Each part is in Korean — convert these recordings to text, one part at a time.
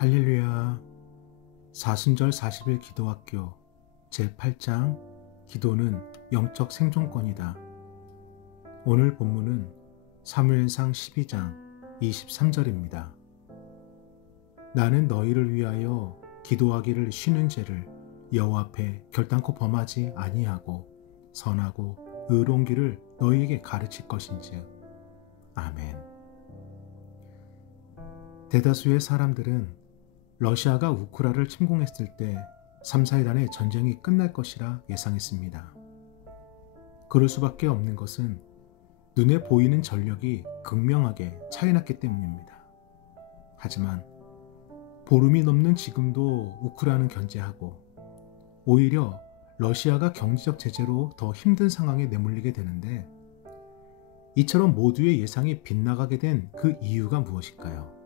할렐루야. 사순절 40일 기도학교 제8장 기도는 영적 생존권이다. 오늘 본문은 사무엘상 12장 23절입니다. 나는 너희를 위하여 기도하기를 쉬는 죄를 여호와 앞에 결단코 범하지 아니하고 선하고 의로운 길을 너희에게 가르칠 것인즉. 아멘. 대다수의 사람들은 러시아가 우크라를 침공했을 때 3, 4일 안에 전쟁이 끝날 것이라 예상했습니다. 그럴 수밖에 없는 것은 눈에 보이는 전력이 극명하게 차이났기 때문입니다. 하지만 보름이 넘는 지금도 우크라는 견제하고 오히려 러시아가 경제적 제재로 더 힘든 상황에 내몰리게 되는데, 이처럼 모두의 예상이 빗나가게 된 그 이유가 무엇일까요?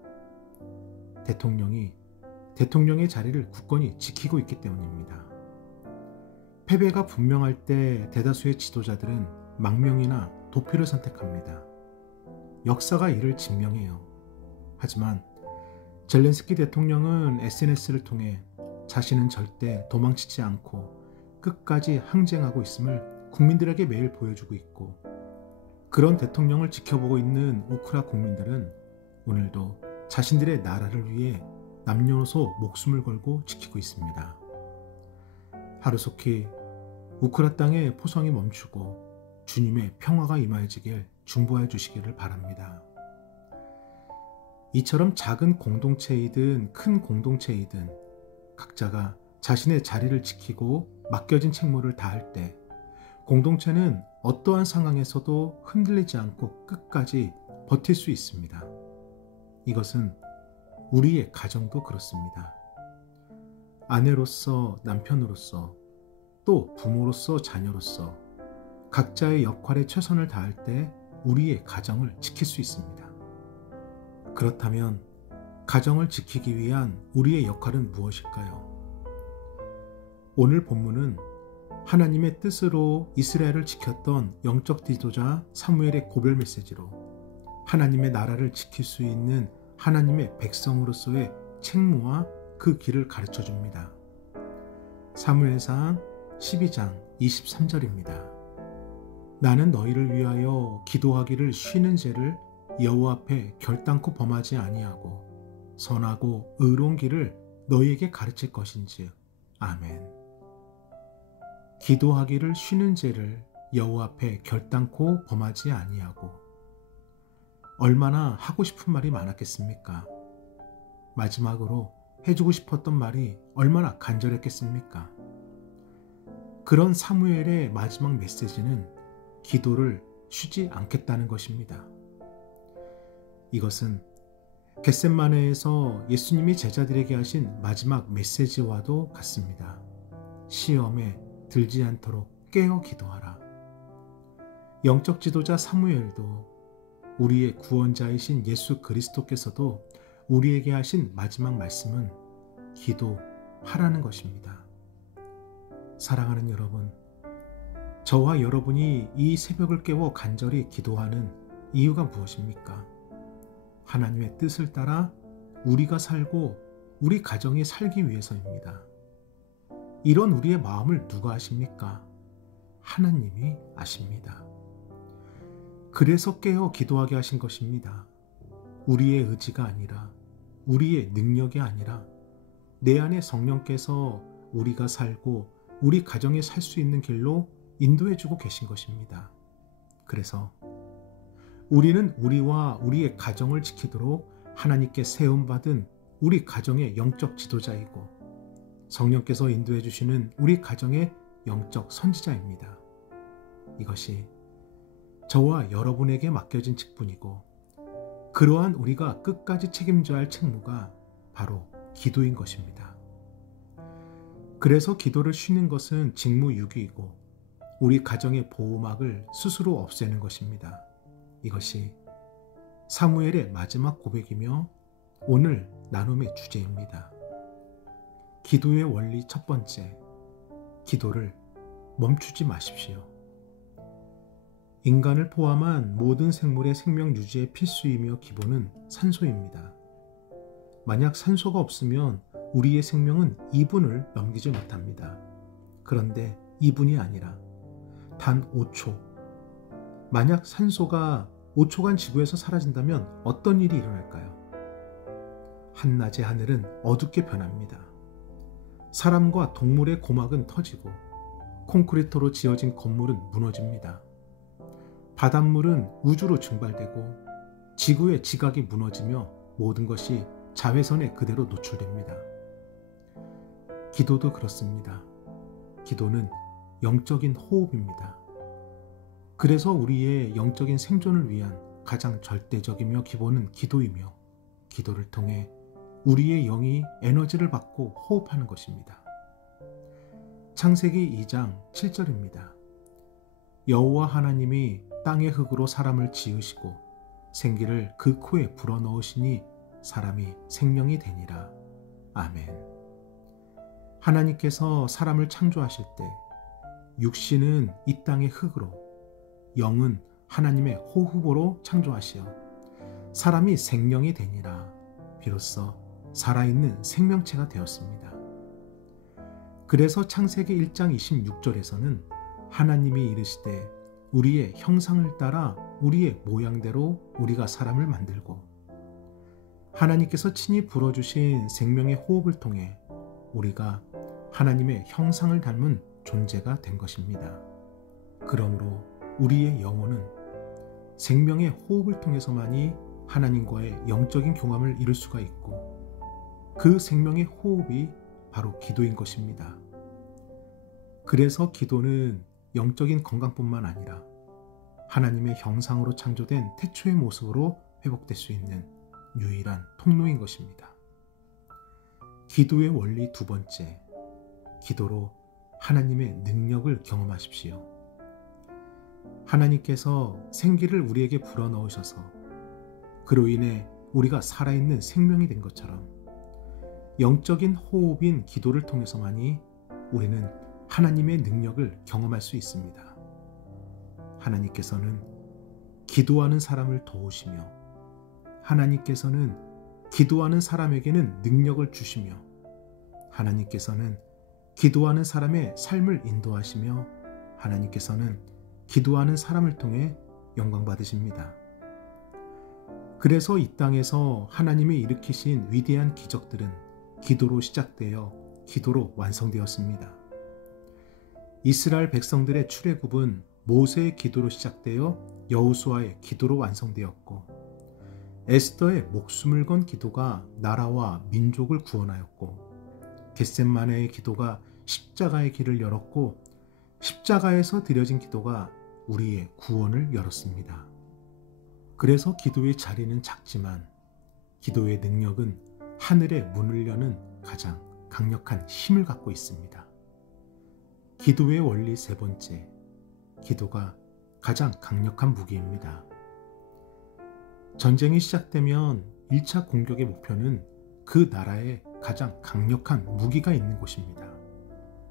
대통령의 자리를 굳건히 지키고 있기 때문입니다. 패배가 분명할 때 대다수의 지도자들은 망명이나 도피를 선택합니다. 역사가 이를 증명해요. 하지만 젤렌스키 대통령은 SNS를 통해 자신은 절대 도망치지 않고 끝까지 항쟁하고 있음을 국민들에게 매일 보여주고 있고, 그런 대통령을 지켜보고 있는 우크라 국민들은 오늘도 자신들의 나라를 위해 남녀노소 목숨을 걸고 지키고 있습니다. 하루속히 우크라 땅의 포성이 멈추고 주님의 평화가 임하여지길 중보해 주시기를 바랍니다. 이처럼 작은 공동체이든 큰 공동체이든 각자가 자신의 자리를 지키고 맡겨진 책무를 다할 때 공동체는 어떠한 상황에서도 흔들리지 않고 끝까지 버틸 수 있습니다. 이것은 우리의 가정도 그렇습니다. 아내로서, 남편으로서, 또 부모로서, 자녀로서 각자의 역할에 최선을 다할 때 우리의 가정을 지킬 수 있습니다. 그렇다면 가정을 지키기 위한 우리의 역할은 무엇일까요? 오늘 본문은 하나님의 뜻으로 이스라엘을 지켰던 영적 지도자 사무엘의 고별 메시지로 하나님의 나라를 지킬 수 있는 하나님의 백성으로서의 책무와 그 길을 가르쳐 줍니다. 사무엘상 12장 23절입니다. 나는 너희를 위하여 기도하기를 쉬는 죄를 여호와 앞에 결단코 범하지 아니하고 선하고 의로운 길을 너희에게 가르칠 것인즉. 아멘. 기도하기를 쉬는 죄를 여호와 앞에 결단코 범하지 아니하고, 얼마나 하고 싶은 말이 많았겠습니까? 마지막으로 해주고 싶었던 말이 얼마나 간절했겠습니까? 그런 사무엘의 마지막 메시지는 기도를 쉬지 않겠다는 것입니다. 이것은 겟세마네에서 예수님이 제자들에게 하신 마지막 메시지와도 같습니다. 시험에 들지 않도록 깨어 기도하라. 영적 지도자 사무엘도 우리의 구원자이신 예수 그리스도께서도 우리에게 하신 마지막 말씀은 기도하라는 것입니다. 사랑하는 여러분, 저와 여러분이 이 새벽을 깨워 간절히 기도하는 이유가 무엇입니까? 하나님의 뜻을 따라 우리가 살고 우리 가정이 살기 위해서입니다. 이런 우리의 마음을 누가 아십니까? 하나님이 아십니다. 그래서 깨어 기도하게 하신 것입니다. 우리의 의지가 아니라, 우리의 능력이 아니라 내 안에 성령께서 우리가 살고 우리 가정이 살 수 있는 길로 인도해주고 계신 것입니다. 그래서 우리는 우리와 우리의 가정을 지키도록 하나님께 세움받은 우리 가정의 영적 지도자이고, 성령께서 인도해 주시는 우리 가정의 영적 선지자입니다. 이것이 저와 여러분에게 맡겨진 직분이고, 그러한 우리가 끝까지 책임져야 할 책무가 바로 기도인 것입니다. 그래서 기도를 쉬는 것은 직무유기이고 우리 가정의 보호막을 스스로 없애는 것입니다. 이것이 사무엘의 마지막 고백이며 오늘 나눔의 주제입니다. 기도의 원리 첫 번째, 기도를 멈추지 마십시오. 인간을 포함한 모든 생물의 생명 유지의 필수이며 기본은 산소입니다. 만약 산소가 없으면 우리의 생명은 2분을 넘기지 못합니다. 그런데 2분이 아니라 단 5초. 만약 산소가 5초간 지구에서 사라진다면 어떤 일이 일어날까요? 한낮의 하늘은 어둡게 변합니다. 사람과 동물의 고막은 터지고 콘크리트로 지어진 건물은 무너집니다. 바닷물은 우주로 증발되고 지구의 지각이 무너지며 모든 것이 자외선에 그대로 노출됩니다. 기도도 그렇습니다. 기도는 영적인 호흡입니다. 그래서 우리의 영적인 생존을 위한 가장 절대적이며 기본은 기도이며 기도를 통해 우리의 영이 에너지를 받고 호흡하는 것입니다. 창세기 2장 7절입니다. 여호와 하나님이 땅의 흙으로 사람을 지으시고 생기를 그 코에 불어넣으시니 사람이 생명이 되니라. 아멘. 하나님께서 사람을 창조하실 때 육신은 이 땅의 흙으로, 영은 하나님의 호흡으로 창조하시어 사람이 생명이 되니라. 비로소 살아있는 생명체가 되었습니다. 그래서 창세기 1장 26절에서는 하나님이 이르시되 우리의 형상을 따라 우리의 모양대로 우리가 사람을 만들고, 하나님께서 친히 불어주신 생명의 호흡을 통해 우리가 하나님의 형상을 닮은 존재가 된 것입니다. 그러므로 우리의 영혼은 생명의 호흡을 통해서만이 하나님과의 영적인 교감을 이룰 수가 있고, 그 생명의 호흡이 바로 기도인 것입니다. 그래서 기도는 영적인 건강뿐만 아니라 하나님의 형상으로 창조된 태초의 모습으로 회복될 수 있는 유일한 통로인 것입니다. 기도의 원리 두 번째, 기도로 하나님의 능력을 경험하십시오. 하나님께서 생기를 우리에게 불어넣으셔서 그로 인해 우리가 살아있는 생명이 된 것처럼 영적인 호흡인 기도를 통해서만이 우리는 하나님의 능력을 경험할 수 있습니다. 하나님께서는 기도하는 사람을 도우시며 하나님께서는 기도하는 사람에게는 능력을 주시며 하나님께서는 기도하는 사람의 삶을 인도하시며 하나님께서는 기도하는 사람을 통해 영광 받으십니다. 그래서 이 땅에서 하나님이 일으키신 위대한 기적들은 기도로 시작되어 기도로 완성되었습니다. 이스라엘 백성들의 출애굽은 모세의 기도로 시작되어 여호수아의 기도로 완성되었고, 에스더의 목숨을 건 기도가 나라와 민족을 구원하였고, 겟셋마네의 기도가 십자가의 길을 열었고, 십자가에서 드려진 기도가 우리의 구원을 열었습니다. 그래서 기도의 자리는 작지만 기도의 능력은 하늘의 문을 여는 가장 강력한 힘을 갖고 있습니다. 기도의 원리 세 번째, 기도가 가장 강력한 무기입니다. 전쟁이 시작되면 1차 공격의 목표는 그 나라에 가장 강력한 무기가 있는 곳입니다.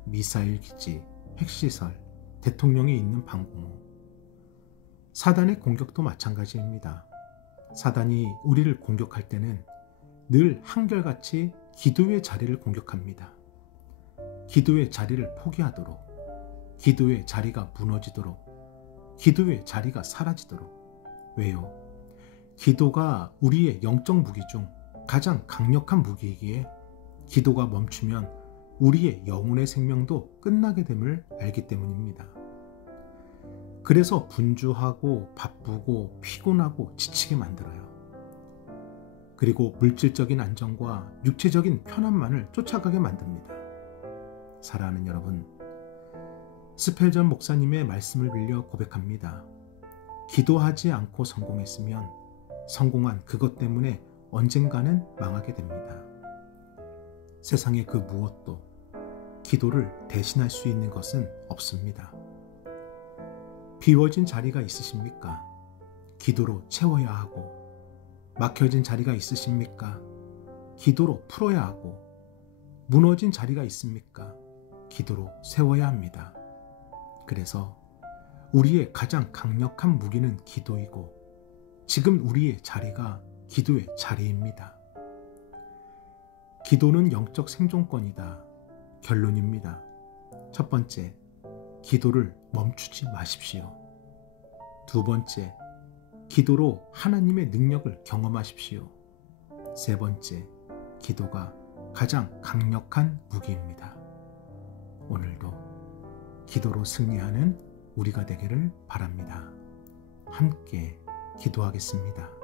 미사일 기지, 핵시설, 대통령이 있는 방공호. 사단의 공격도 마찬가지입니다. 사단이 우리를 공격할 때는 늘 한결같이 기도의 자리를 공격합니다. 기도의 자리를 포기하도록, 기도의 자리가 무너지도록, 기도의 자리가 사라지도록. 왜요? 기도가 우리의 영적 무기 중 가장 강력한 무기이기에 기도가 멈추면 우리의 영혼의 생명도 끝나게 됨을 알기 때문입니다. 그래서 분주하고 바쁘고 피곤하고 지치게 만들어요. 그리고 물질적인 안정과 육체적인 편안만을 쫓아가게 만듭니다. 사랑하는 여러분, 스펠전 목사님의 말씀을 빌려 고백합니다. 기도하지 않고 성공했으면 성공한 그것 때문에 언젠가는 망하게 됩니다. 세상의 그 무엇도 기도를 대신할 수 있는 것은 없습니다. 비워진 자리가 있으십니까? 기도로 채워야 하고, 막혀진 자리가 있으십니까? 기도로 풀어야 하고, 무너진 자리가 있습니까? 기도로 세워야 합니다. 그래서 우리의 가장 강력한 무기는 기도이고, 지금 우리의 자리가 기도의 자리입니다. 기도는 영적 생존권이다. 결론입니다. 첫 번째, 기도를 멈추지 마십시오. 두 번째, 기도로 하나님의 능력을 경험하십시오. 세 번째, 기도가 가장 강력한 무기입니다. 오늘도 기도로 승리하는 우리가 되기를 바랍니다. 함께 기도하겠습니다.